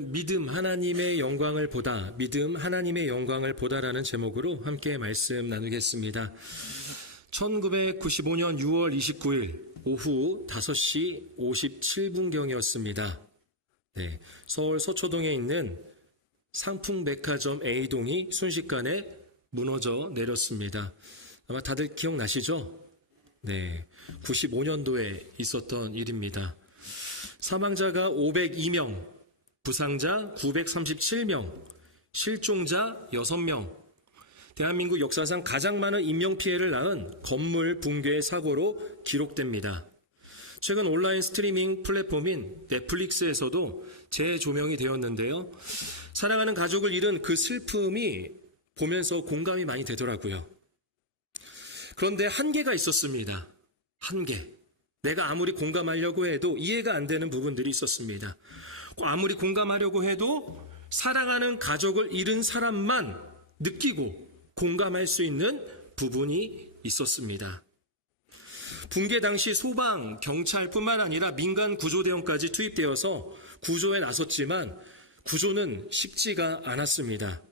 오늘은 믿음 하나님의 영광을 보다, 믿음 하나님의 영광을 보다라는 제목으로 함께 말씀 나누겠습니다. 1995년 6월 29일 오후 5시 57분경이었습니다. 네, 서울 서초동에 있는 상풍백화점 A동이 순식간에 무너져 내렸습니다. 아마 다들 기억나시죠? 네, 95년도에 있었던 일입니다. 사망자가 502명, 부상자 937명, 실종자 6명, 대한민국 역사상 가장 많은 인명피해를 낳은 건물 붕괴 사고로 기록됩니다. 최근 온라인 스트리밍 플랫폼인 넷플릭스에서도 재조명이 되었는데요. 사랑하는 가족을 잃은 그 슬픔이 보면서 공감이 많이 되더라고요. 그런데 한계가 있었습니다. 한계. 내가 아무리 공감하려고 해도 이해가 안 되는 부분들이 있었습니다. 아무리 공감하려고 해도 사랑하는 가족을 잃은 사람만 느끼고 공감할 수 있는 부분이 있었습니다. 붕괴 당시 소방, 경찰뿐만 아니라 민간 구조대원까지 투입되어서 구조에 나섰지만 구조는 쉽지가 않았습니다.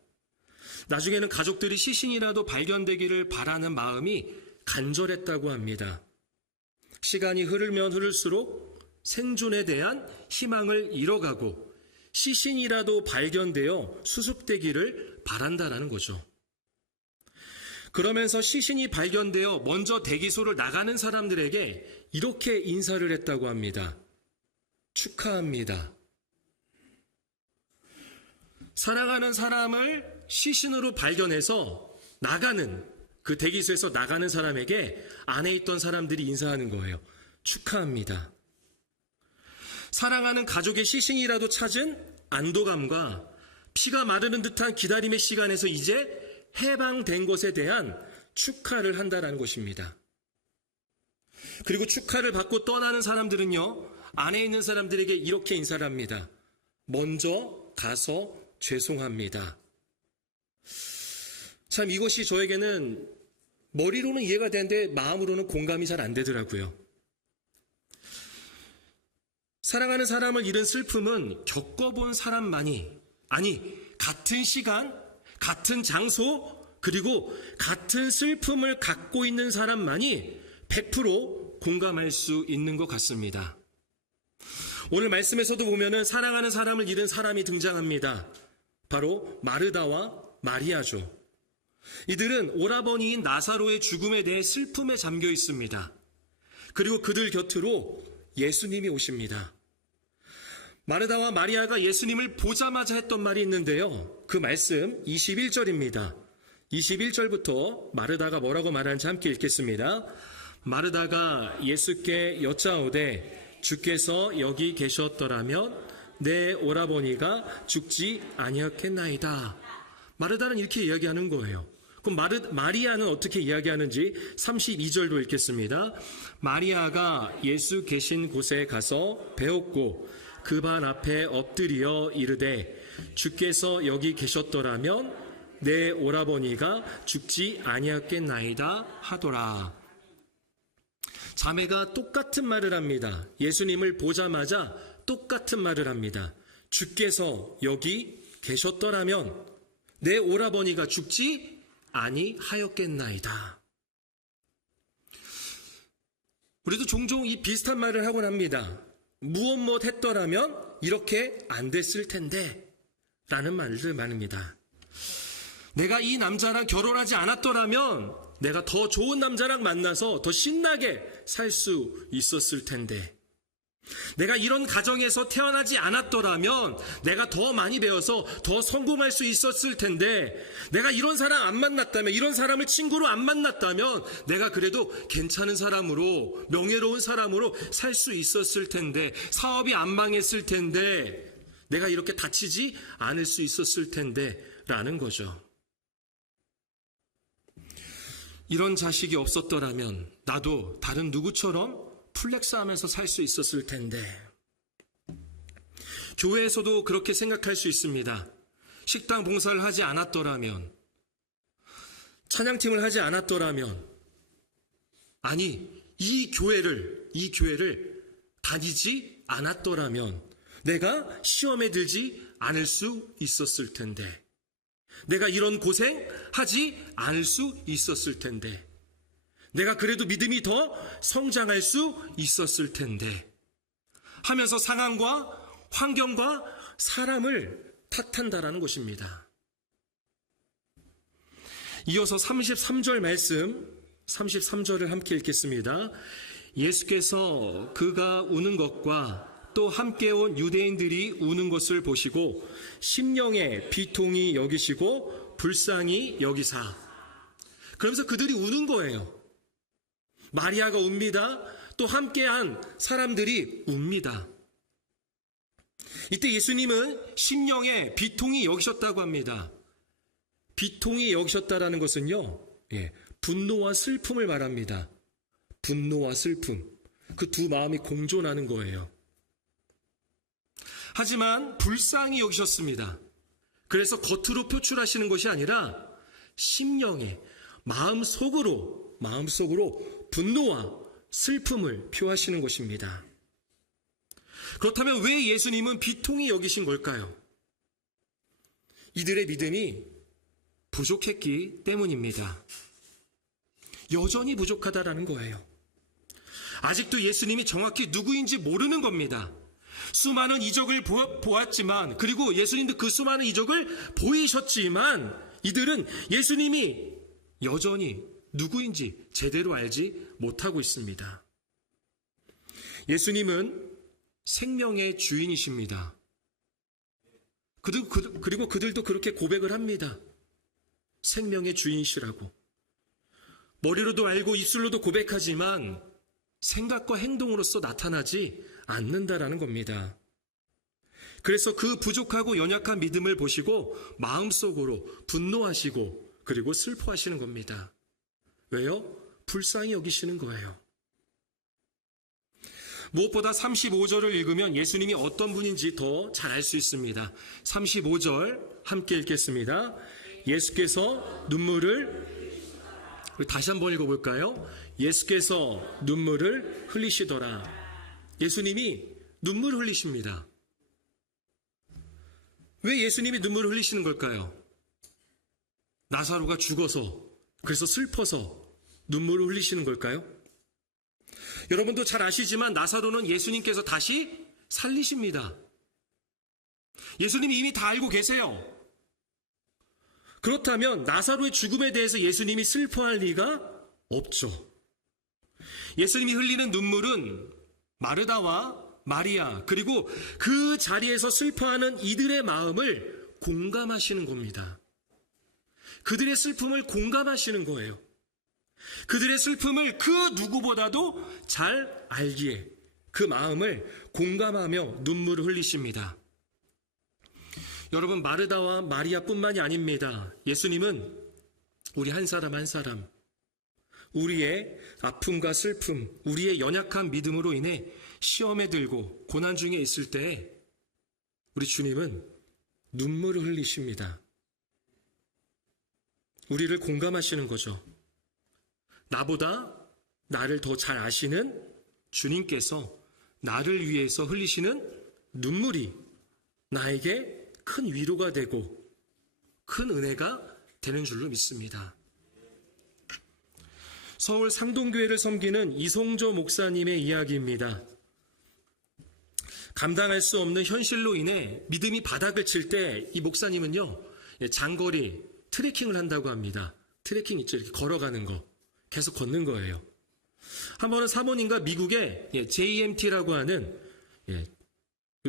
나중에는 가족들이 시신이라도 발견되기를 바라는 마음이 간절했다고 합니다. 시간이 흐르면 흐를수록 생존에 대한 희망을 잃어가고 시신이라도 발견되어 수습되기를 바란다는 거죠. 그러면서 시신이 발견되어 먼저 대기소를 나가는 사람들에게 이렇게 인사를 했다고 합니다. 축하합니다. 사랑하는 사람을 시신으로 발견해서 나가는, 그 대기소에서 나가는 사람에게 안에 있던 사람들이 인사하는 거예요. 축하합니다. 사랑하는 가족의 시신이라도 찾은 안도감과 피가 마르는 듯한 기다림의 시간에서 이제 해방된 것에 대한 축하를 한다는 것입니다. 그리고 축하를 받고 떠나는 사람들은요, 안에 있는 사람들에게 이렇게 인사를 합니다. 먼저 가서 죄송합니다. 참 이것이 저에게는 머리로는 이해가 되는데 마음으로는 공감이 잘 안 되더라고요. 사랑하는 사람을 잃은 슬픔은 겪어본 사람만이, 아니 같은 시간, 같은 장소, 그리고 같은 슬픔을 갖고 있는 사람만이 100% 공감할 수 있는 것 같습니다. 오늘 말씀에서도 보면은 사랑하는 사람을 잃은 사람이 등장합니다. 바로 마르다와 마리아죠. 이들은 오라버니인 나사로의 죽음에 대해 슬픔에 잠겨 있습니다. 그리고 그들 곁으로 예수님이 오십니다. 마르다와 마리아가 예수님을 보자마자 했던 말이 있는데요. 그 말씀 21절입니다. 21절부터 마르다가 뭐라고 말하는지 함께 읽겠습니다. 마르다가 예수께 여짜오되 주께서 여기 계셨더라면 내 오라버니가 죽지 아니었겠나이다. 마르다는 이렇게 이야기하는 거예요. 그럼 마리아는 어떻게 이야기하는지 32절도 읽겠습니다. 마리아가 예수 계신 곳에 가서 배웠고 그 발 앞에 엎드려 이르되 주께서 여기 계셨더라면 내 오라버니가 죽지 아니었겠나이다 하더라. 자매가 똑같은 말을 합니다. 예수님을 보자마자 똑같은 말을 합니다. 주께서 여기 계셨더라면 내 오라버니가 죽지 아니하였겠나이다. 우리도 종종 이 비슷한 말을 하곤 합니다. 무엇 했더라면 이렇게 안 됐을 텐데 라는 말들 많습니다. 내가 이 남자랑 결혼하지 않았더라면 내가 더 좋은 남자랑 만나서 더 신나게 살 수 있었을 텐데, 내가 이런 가정에서 태어나지 않았더라면 내가 더 많이 배워서 더 성공할 수 있었을 텐데, 내가 이런 사람 안 만났다면, 이런 사람을 친구로 안 만났다면 내가 그래도 괜찮은 사람으로, 명예로운 사람으로 살 수 있었을 텐데, 사업이 안 망했을 텐데, 내가 이렇게 다치지 않을 수 있었을 텐데 라는 거죠. 이런 자식이 없었더라면 나도 다른 누구처럼 플렉스하면서 살 수 있었을 텐데. 교회에서도 그렇게 생각할 수 있습니다. 식당 봉사를 하지 않았더라면, 찬양팀을 하지 않았더라면, 아니 이 교회를 다니지 않았더라면 내가 시험에 들지 않을 수 있었을 텐데, 내가 이런 고생하지 않을 수 있었을 텐데, 내가 그래도 믿음이 더 성장할 수 있었을 텐데 하면서 상황과 환경과 사람을 탓한다라는 것입니다. 이어서 33절 말씀, 33절을 함께 읽겠습니다. 예수께서 그가 우는 것과 또 함께 온 유대인들이 우는 것을 보시고 심령에 비통히 여기시고 불쌍히 여기사. 그러면서 그들이 우는 거예요. 마리아가 웁니다. 또 함께한 사람들이 웁니다. 이때 예수님은 심령에 비통히 여기셨다고 합니다. 비통히 여기셨다라는 것은요, 분노와 슬픔을 말합니다. 분노와 슬픔. 그 두 마음이 공존하는 거예요. 하지만 불쌍히 여기셨습니다. 그래서 겉으로 표출하시는 것이 아니라 심령에, 마음속으로 분노와 슬픔을 표하시는 것입니다. 그렇다면 왜 예수님은 비통히 여기신 걸까요? 이들의 믿음이 부족했기 때문입니다. 여전히 부족하다라는 거예요. 아직도 예수님이 정확히 누구인지 모르는 겁니다. 수많은 이적을 보았지만, 그리고 예수님도 그 수많은 이적을 보이셨지만 이들은 예수님이 여전히 누구인지 제대로 알지 못하고 있습니다. 예수님은 생명의 주인이십니다. 그리고 그들도 그렇게 고백을 합니다. 생명의 주인이시라고. 머리로도 알고 입술로도 고백하지만 생각과 행동으로서 나타나지 않는다라는 겁니다. 그래서 그 부족하고 연약한 믿음을 보시고 마음속으로 분노하시고 그리고 슬퍼하시는 겁니다. 왜요? 불쌍히 여기시는 거예요. 무엇보다 35절을 읽으면 예수님이 어떤 분인지 더 잘 알 수 있습니다. 35절 함께 읽겠습니다. 예수께서 눈물을, 다시 한번 읽어볼까요? 예수께서 눈물을 흘리시더라. 예수님이 눈물을 흘리십니다. 왜 예수님이 눈물을 흘리시는 걸까요? 나사로가 죽어서, 그래서 슬퍼서 눈물을 흘리시는 걸까요? 여러분도 잘 아시지만 나사로는 예수님께서 다시 살리십니다. 예수님이 이미 다 알고 계세요. 그렇다면 나사로의 죽음에 대해서 예수님이 슬퍼할 리가 없죠. 예수님이 흘리는 눈물은 마르다와 마리아, 그리고 그 자리에서 슬퍼하는 이들의 마음을 공감하시는 겁니다. 그들의 슬픔을 공감하시는 거예요. 그들의 슬픔을 그 누구보다도 잘 알기에 그 마음을 공감하며 눈물을 흘리십니다. 여러분, 마르다와 마리아뿐만이 아닙니다. 예수님은 우리 한 사람 한 사람, 우리의 아픔과 슬픔, 우리의 연약한 믿음으로 인해 시험에 들고 고난 중에 있을 때 우리 주님은 눈물을 흘리십니다. 우리를 공감하시는 거죠. 나보다 나를 더 잘 아시는 주님께서 나를 위해서 흘리시는 눈물이 나에게 큰 위로가 되고 큰 은혜가 되는 줄로 믿습니다. 서울 상동교회를 섬기는 이송조 목사님의 이야기입니다. 감당할 수 없는 현실로 인해 믿음이 바닥을 칠 때 이 목사님은요, 장거리 트레킹을 한다고 합니다. 트레킹 있죠, 이렇게 걸어가는 거. 계속 걷는 거예요. 한 번은 사모님과 미국의 JMT라고 하는,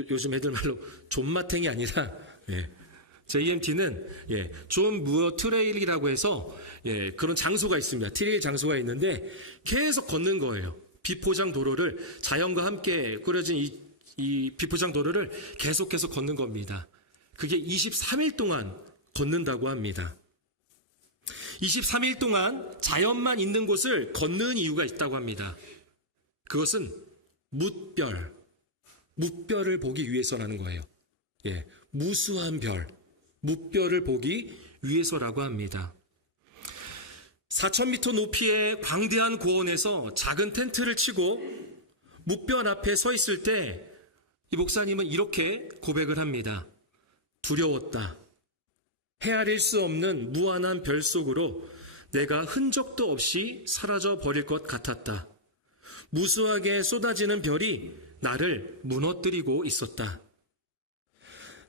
요즘 애들 말로 존마탱이 아니라, JMT는 존 무어 트레일이라고 해서 그런 장소가 있습니다. 트레일 장소가 있는데 계속 걷는 거예요. 비포장 도로를, 자연과 함께 꾸려진 이 비포장 도로를 계속해서 걷는 겁니다. 그게 23일 동안 걷는다고 합니다. 23일 동안 자연만 있는 곳을 걷는 이유가 있다고 합니다. 그것은 무별을 보기 위해서라는 거예요. 무수한 별, 무별을 보기 위해서라고 합니다. 4,000m 높이의 광대한 고원에서 작은 텐트를 치고 무별 앞에 서 있을 때 이 목사님은 이렇게 고백을 합니다. 두려웠다. 헤아릴 수 없는 무한한 별 속으로 내가 흔적도 없이 사라져 버릴 것 같았다. 무수하게 쏟아지는 별이 나를 무너뜨리고 있었다.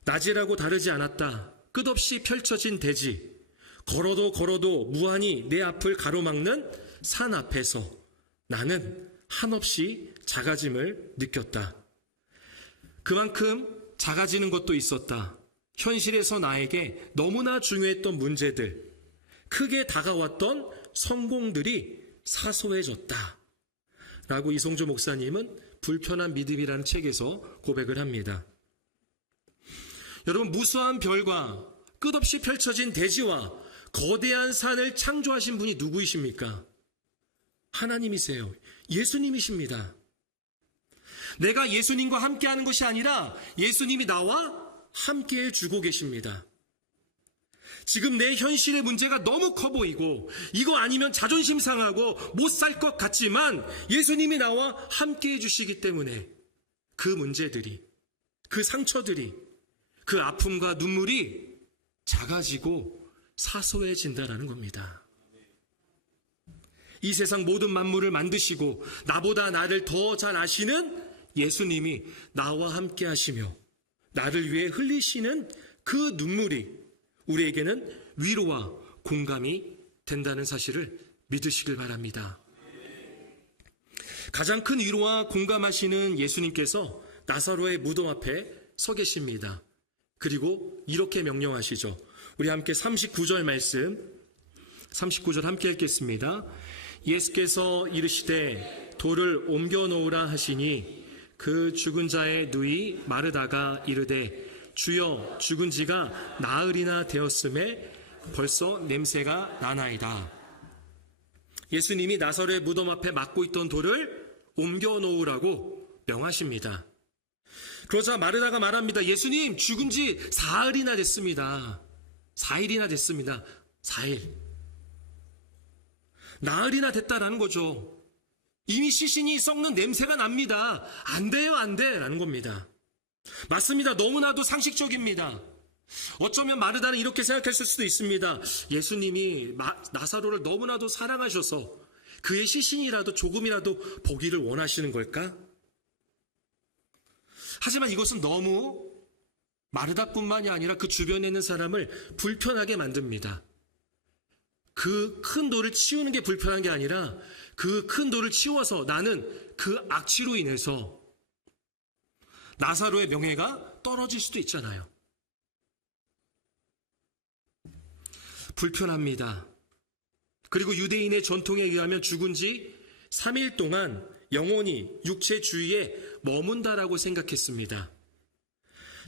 낮이라고 다르지 않았다. 끝없이 펼쳐진 대지, 걸어도 걸어도 무한히 내 앞을 가로막는 산 앞에서 나는 한없이 작아짐을 느꼈다. 그만큼 작아지는 것도 있었다. 현실에서 나에게 너무나 중요했던 문제들, 크게 다가왔던 성공들이 사소해졌다. 라고 이성조 목사님은 불편한 믿음이라는 책에서 고백을 합니다. 여러분, 무수한 별과 끝없이 펼쳐진 대지와 거대한 산을 창조하신 분이 누구이십니까? 하나님이세요. 예수님이십니다. 내가 예수님과 함께하는 것이 아니라 예수님이 나와 함께해 주고 계십니다. 지금 내 현실의 문제가 너무 커 보이고 이거 아니면 자존심 상하고 못 살 것 같지만 예수님이 나와 함께해 주시기 때문에 그 문제들이, 그 상처들이, 그 아픔과 눈물이 작아지고 사소해진다라는 겁니다. 이 세상 모든 만물을 만드시고 나보다 나를 더 잘 아시는 예수님이 나와 함께 하시며 나를 위해 흘리시는 그 눈물이 우리에게는 위로와 공감이 된다는 사실을 믿으시길 바랍니다. 가장 큰 위로와 공감하시는 예수님께서 나사로의 무덤 앞에 서 계십니다. 그리고 이렇게 명령하시죠. 우리 함께 39절 말씀, 39절 함께 읽겠습니다. 예수께서 이르시되 돌을 옮겨 놓으라 하시니 그 죽은 자의 누이 마르다가 이르되 주여 죽은 지가 나흘이나 되었음에 벌써 냄새가 나나이다. 예수님이 나사로의 무덤 앞에 막고 있던 돌을 옮겨 놓으라고 명하십니다. 그러자 마르다가 말합니다. 예수님, 죽은 지 사흘이나 됐습니다. 4일이나 됐습니다. 4일. 나흘이나 됐다라는 거죠. 이미 시신이 썩는 냄새가 납니다. 안 돼요, 안 돼. 라는 겁니다. 맞습니다. 너무나도 상식적입니다. 어쩌면 마르다는 이렇게 생각했을 수도 있습니다. 예수님이 나사로를 너무나도 사랑하셔서 그의 시신이라도 조금이라도 보기를 원하시는 걸까? 하지만 이것은 너무 마르다뿐만이 아니라 그 주변에 있는 사람을 불편하게 만듭니다. 그 큰 돌을 치우는 게 불편한 게 아니라 그 큰 돌을 치워서 나는 그 악취로 인해서 나사로의 명예가 떨어질 수도 있잖아요. 불편합니다. 그리고 유대인의 전통에 의하면 죽은 지 3일 동안 영혼이 육체 주위에 머문다라고 생각했습니다.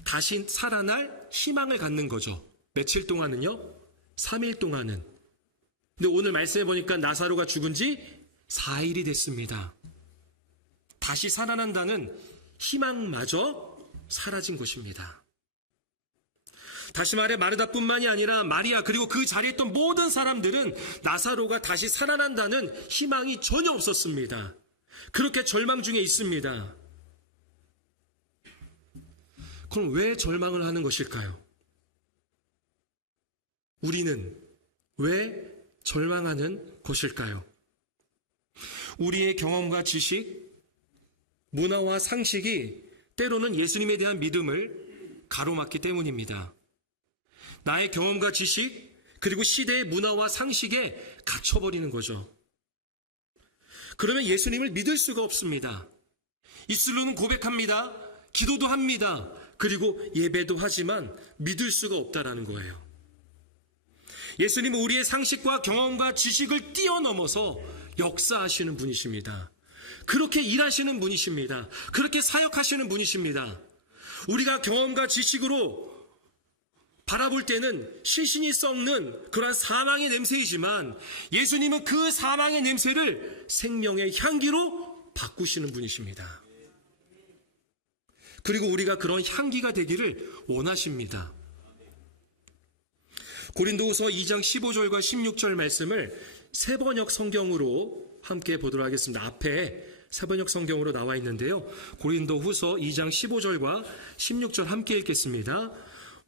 다시 살아날 희망을 갖는 거죠. 며칠 동안은요? 3일 동안은. 근데 오늘 말씀해 보니까 나사로가 죽은 지 4일이 됐습니다. 다시 살아난다는 희망마저 사라진 것입니다. 다시 말해 마르다뿐만이 아니라 마리아 그리고 그 자리에 있던 모든 사람들은 나사로가 다시 살아난다는 희망이 전혀 없었습니다. 그렇게 절망 중에 있습니다. 그럼 왜 절망을 하는 것일까요? 우리는 왜 절망하는 것일까요? 우리의 경험과 지식, 문화와 상식이 때로는 예수님에 대한 믿음을 가로막기 때문입니다. 나의 경험과 지식, 그리고 시대의 문화와 상식에 갇혀버리는 거죠. 그러면 예수님을 믿을 수가 없습니다. 입술로는 고백합니다. 기도도 합니다. 그리고 예배도 하지만 믿을 수가 없다라는 거예요. 예수님은 우리의 상식과 경험과 지식을 뛰어넘어서 역사하시는 분이십니다. 그렇게 일하시는 분이십니다. 그렇게 사역하시는 분이십니다. 우리가 경험과 지식으로 바라볼 때는 시신이 썩는 그러한 사망의 냄새이지만 예수님은 그 사망의 냄새를 생명의 향기로 바꾸시는 분이십니다. 그리고 우리가 그런 향기가 되기를 원하십니다. 고린도후서 2장 15절과 16절 말씀을 세번역 성경으로 함께 보도록 하겠습니다. 앞에 사번역 성경으로 나와 있는데요. 고린도 후서 2장 15절과 16절 함께 읽겠습니다.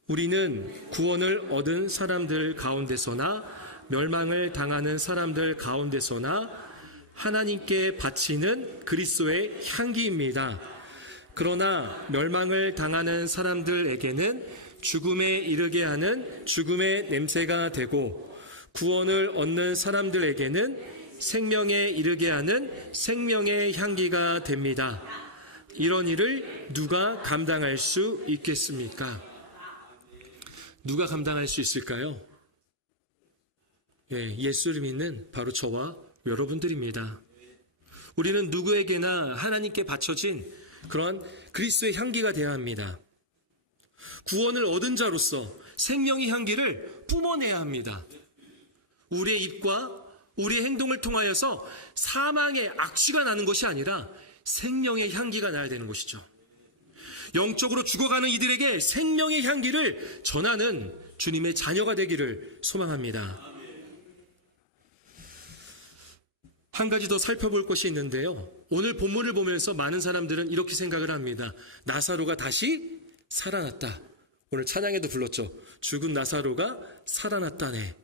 우리는 구원을 얻은 사람들 가운데서나 멸망을 당하는 사람들 가운데서나 하나님께 바치는 그리스도의 향기입니다. 그러나 멸망을 당하는 사람들에게는 죽음에 이르게 하는 죽음의 냄새가 되고 구원을 얻는 사람들에게는 생명에 이르게 하는 생명의 향기가 됩니다. 이런 일을 누가 감당할 수 있겠습니까? 누가 감당할 수 있을까요? 예수를 믿는 바로 저와 여러분들입니다. 우리는 누구에게나 하나님께 바쳐진 그러한 그리스도의 향기가 되어야 합니다. 구원을 얻은 자로서 생명의 향기를 뿜어내야 합니다. 우리의 입과 우리의 행동을 통하여서 사망의 악취가 나는 것이 아니라 생명의 향기가 나야 되는 것이죠. 영적으로 죽어가는 이들에게 생명의 향기를 전하는 주님의 자녀가 되기를 소망합니다. 한 가지 더 살펴볼 것이 있는데요. 오늘 본문을 보면서 많은 사람들은 이렇게 생각을 합니다. 나사로가 다시 살아났다. 오늘 찬양에도 불렀죠. 죽은 나사로가 살아났다네.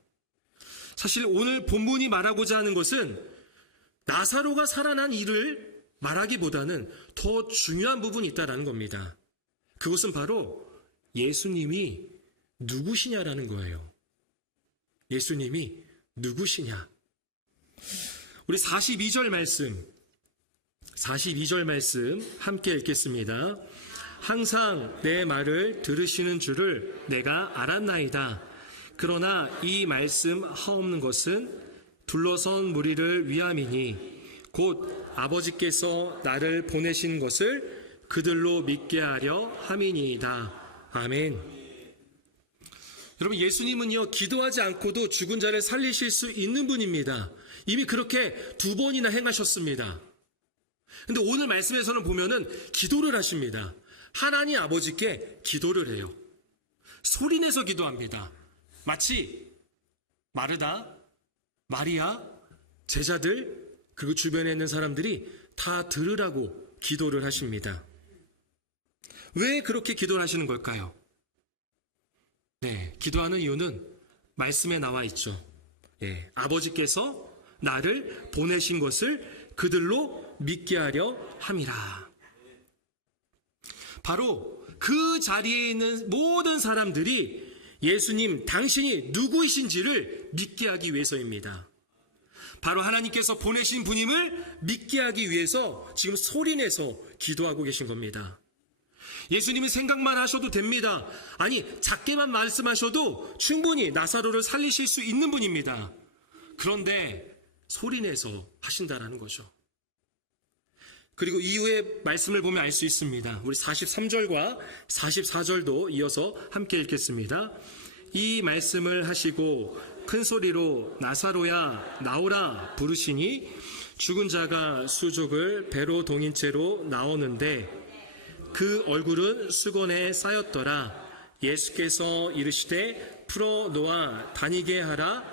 사실 오늘 본문이 말하고자 하는 것은 나사로가 살아난 일을 말하기보다는 더 중요한 부분이 있다는 겁니다. 그것은 바로 예수님이 누구시냐라는 거예요. 예수님이 누구시냐. 우리 42절 말씀 함께 읽겠습니다. 항상 내 말을 들으시는 줄을 내가 알았나이다. 그러나 이 말씀 하옵는 것은 둘러선 무리를 위함이니 곧 아버지께서 나를 보내신 것을 그들로 믿게 하려 함이니이다. 아멘. 여러분, 예수님은요, 기도하지 않고도 죽은 자를 살리실 수 있는 분입니다. 이미 그렇게 2번이나 행하셨습니다. 근데 오늘 말씀에서는 보면은 기도를 하십니다. 하나님 아버지께 기도를 해요. 소리내서 기도합니다. 마치 마르다, 마리아, 제자들, 그리고 주변에 있는 사람들이 다 들으라고 기도를 하십니다. 왜 그렇게 기도를 하시는 걸까요? 기도하는 이유는 말씀에 나와 있죠. 아버지께서 나를 보내신 것을 그들로 믿게 하려 함이라. 바로 그 자리에 있는 모든 사람들이 예수님 당신이 누구이신지를 믿게 하기 위해서입니다. 바로 하나님께서 보내신 분임을 믿게 하기 위해서 지금 소리내서 기도하고 계신 겁니다. 예수님은 생각만 하셔도 됩니다. 아니, 작게만 말씀하셔도 충분히 나사로를 살리실 수 있는 분입니다. 그런데 소리내서 하신다라는 거죠. 그리고 이후의 말씀을 보면 알 수 있습니다. 우리 43절과 44절도 이어서 함께 읽겠습니다. 이 말씀을 하시고 큰 소리로 나사로야 나오라 부르시니 죽은 자가 수족을 배로 동인 채로 나오는데 그 얼굴은 수건에 쌓였더라. 예수께서 이르시되 풀어 놓아 다니게 하라.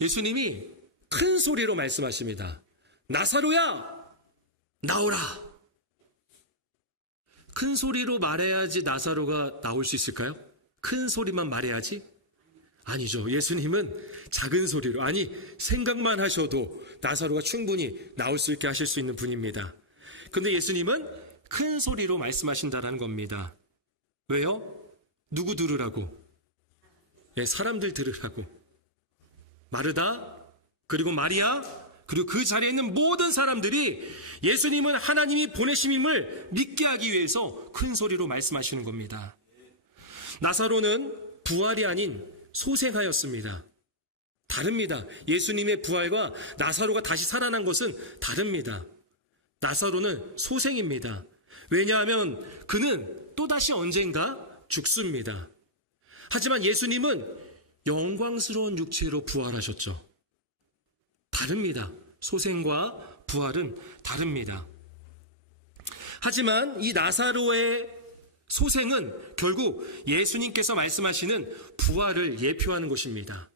예수님이 큰 소리로 말씀하십니다. 나사로야 나오라. 큰 소리로 말해야지 나사로가 나올 수 있을까요? 큰 소리만 말해야지? 아니죠. 예수님은 작은 소리로, 아니 생각만 하셔도 나사로가 충분히 나올 수 있게 하실 수 있는 분입니다. 그런데 예수님은 큰 소리로 말씀하신다는 겁니다. 왜요? 누구 들으라고? 사람들 들으라고. 마르다, 그리고 마리아, 그리고 그 자리에 있는 모든 사람들이 예수님은 하나님이 보내심임을 믿게 하기 위해서 큰 소리로 말씀하시는 겁니다. 나사로는 부활이 아닌 소생하였습니다. 다릅니다. 예수님의 부활과 나사로가 다시 살아난 것은 다릅니다. 나사로는 소생입니다. 왜냐하면 그는 또다시 언젠가 죽습니다. 하지만 예수님은 영광스러운 육체로 부활하셨죠. 다릅니다. 소생과 부활은 다릅니다. 하지만 이 나사로의 소생은 결국 예수님께서 말씀하시는 부활을 예표하는 것입니다.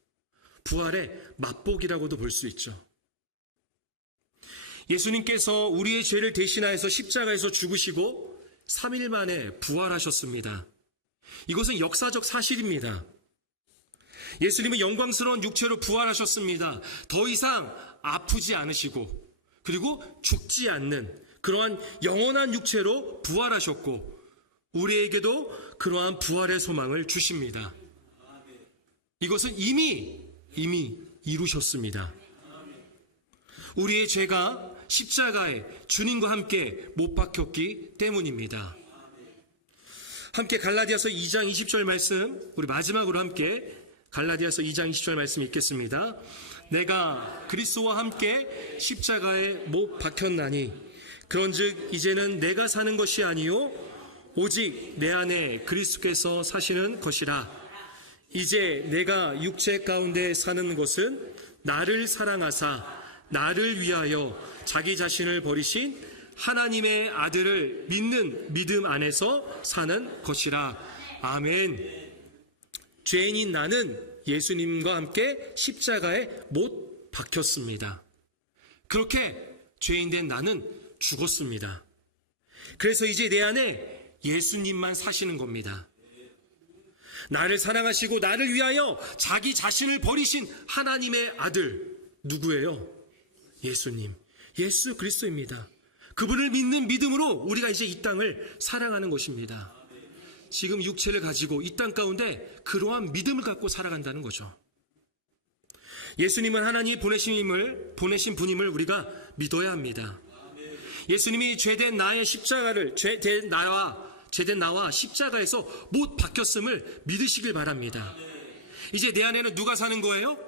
부활의 맛보기라고도 볼 수 있죠. 예수님께서 우리의 죄를 대신하여서 십자가에서 죽으시고 3일 만에 부활하셨습니다. 이것은 역사적 사실입니다. 예수님은 영광스러운 육체로 부활하셨습니다. 더 이상 아프지 않으시고 그리고 죽지 않는 그러한 영원한 육체로 부활하셨고 우리에게도 그러한 부활의 소망을 주십니다. 이것은 이미 이루셨습니다. 우리의 죄가 십자가에 주님과 함께 못 박혔기 때문입니다. 함께 갈라디아서 2장 20절 말씀, 우리 마지막으로 함께 갈라디아서 2장 20절 말씀 읽겠습니다. 내가 그리스도와 함께 십자가에 못 박혔나니 그런즉 이제는 내가 사는 것이 아니요 오직 내 안에 그리스도께서 사시는 것이라. 이제 내가 육체 가운데 사는 것은 나를 사랑하사 나를 위하여 자기 자신을 버리신 하나님의 아들을 믿는 믿음 안에서 사는 것이라. 아멘. 죄인인 나는 예수님과 함께 십자가에 못 박혔습니다. 그렇게 죄인된 나는 죽었습니다. 그래서 이제 내 안에 예수님만 사시는 겁니다. 나를 사랑하시고 나를 위하여 자기 자신을 버리신 하나님의 아들 누구예요? 예수님, 예수 그리스도입니다. 그분을 믿는 믿음으로 우리가 이제 이 땅을 사랑하는 것입니다. 지금 육체를 가지고 이 땅 가운데 그러한 믿음을 갖고 살아간다는 거죠. 예수님은 하나님이 보내신 분임을 우리가 믿어야 합니다. 예수님이 죄된 나의 십자가를 죄된 나와 십자가에서 못 박혔음을 믿으시길 바랍니다. 이제 내 안에는 누가 사는 거예요?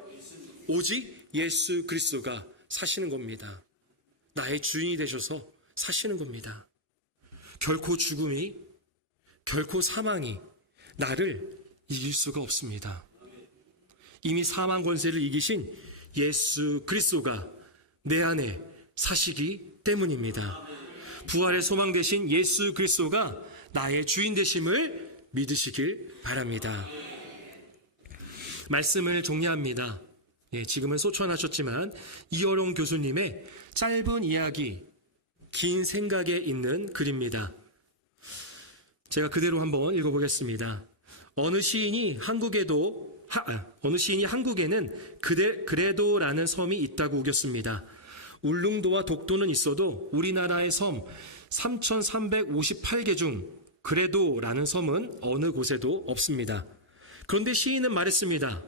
오직 예수 그리스도가 사시는 겁니다. 나의 주인이 되셔서 사시는 겁니다. 결코 죽음이, 결코 사망이 나를 이길 수가 없습니다. 이미 사망 권세를 이기신 예수 그리스도가 내 안에 사시기 때문입니다. 부활의 소망 되신 예수 그리스도가 나의 주인 되심을 믿으시길 바랍니다. 말씀을 정리합니다. 지금은 소천하셨지만 이어룡 교수님의 짧은 이야기, 긴 생각에 있는 글입니다. 제가 그대로 한번 읽어보겠습니다. 어느 시인이 한국에는 그레도라는 섬이 있다고 우겼습니다. 울릉도와 독도는 있어도 우리나라의 섬 3,358개 중 그레도라는 섬은 어느 곳에도 없습니다. 그런데 시인은 말했습니다.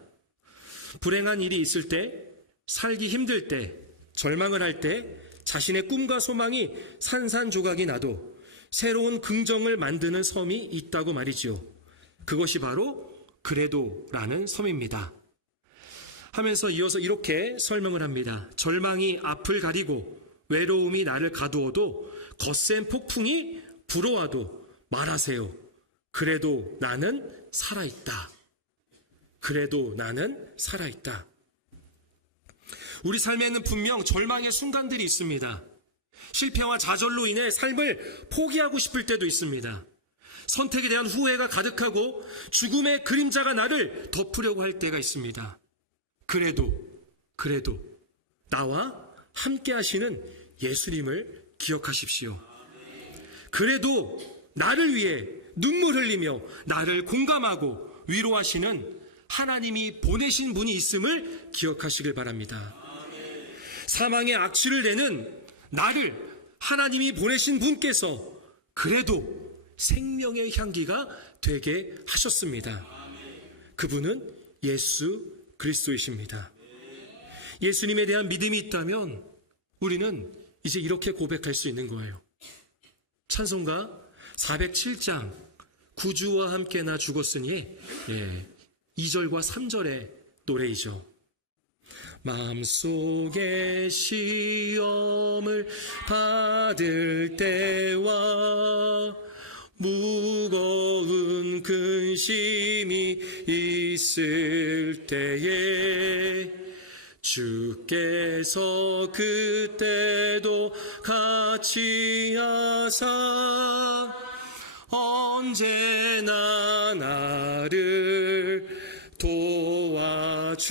불행한 일이 있을 때, 살기 힘들 때, 절망을 할 때 자신의 꿈과 소망이 산산조각이 나도 새로운 긍정을 만드는 섬이 있다고 말이지요. 그것이 바로 그레도라는 섬입니다. 하면서 이어서 이렇게 설명을 합니다. 절망이 앞을 가리고 외로움이 나를 가두어도 거센 폭풍이 불어와도 말하세요. 그래도 나는 살아있다. 그래도 나는 살아있다. 우리 삶에는 분명 절망의 순간들이 있습니다. 실패와 좌절로 인해 삶을 포기하고 싶을 때도 있습니다. 선택에 대한 후회가 가득하고 죽음의 그림자가 나를 덮으려고 할 때가 있습니다. 그래도 나와 함께 하시는 예수님을 기억하십시오. 그래도 나를 위해 눈물 흘리며 나를 공감하고 위로하시는 하나님이 보내신 분이 있음을 기억하시길 바랍니다. 사망의 악취를 내는 나를 하나님이 보내신 분께서 그래도 생명의 향기가 되게 하셨습니다. 그분은 예수 그리스도이십니다. 예수님에 대한 믿음이 있다면 우리는 이제 이렇게 고백할 수 있는 거예요. 찬송가 407장 구주와 함께 나 죽었으니 2절과 3절의 노래이죠. 마음속에 시험을 받을 때와 무거운 근심이 있을 때에 주께서 그때도 같이 하사 언제나 나를 도와주시네.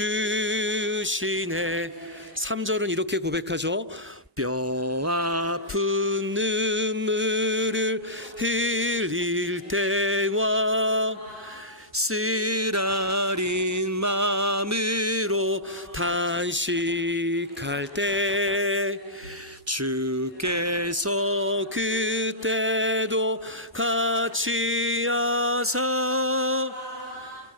3절은 이렇게 고백하죠. 뼈 아픈 눈물을 흘릴 때와 쓰라린 마음으로 단식할 때 주께서 그때도 같이 하사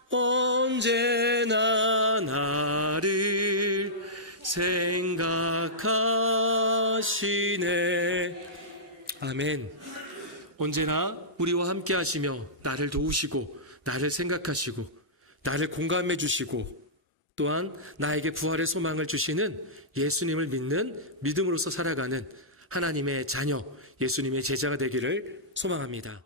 언제나 나를 생각하시네. 아멘. 언제나 우리와 함께 하시며 나를 도우시고 나를 생각하시고 나를 공감해 주시고 또한 나에게 부활의 소망을 주시는 예수님을 믿는 믿음으로서 살아가는 하나님의 자녀, 예수님의 제자가 되기를 소망합니다.